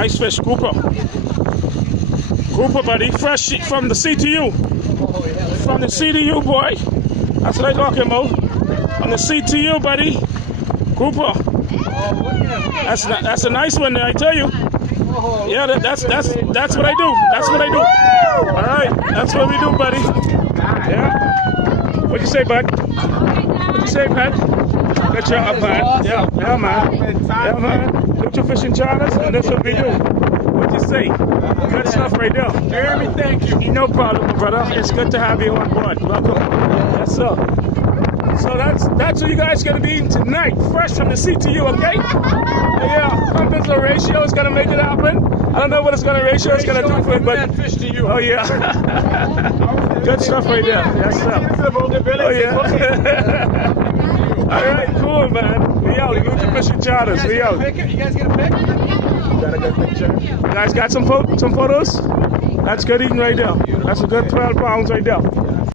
Nice fish, grouper. Grouper, buddy. Fresh from the CTU. From the CTU, boy. That's what I'm talking about. On the CTU, buddy. Grouper. That's a nice one, I tell you. Yeah, that's what I do. That's what I do. All right, that's what we do, buddy. Yeah. What'd you say, bud? What'd you say, Pat? Good job, man. Yeah, man. Yeah, man. Neutral fishing charters, and that's what we do. What'd you say? Good stuff right there. Jeremy, thank you. No problem, my brother. It's good to have you on board. Welcome. Yes, sir. So that's what you guys gonna be eating tonight, fresh from the CTU, okay? Yeah, compass or ratio is gonna make it happen. I don't know what it's gonna ratio is gonna do for it, but that fish to you. oh yeah, good stuff right there. Yes, sir. Oh yeah. All right, cool, man. We out. Neutral fishing charters. We out. You guys get a pic? Got a good picture. You guys got some photos? That's good eating right there. That's a good 12 pounds right there.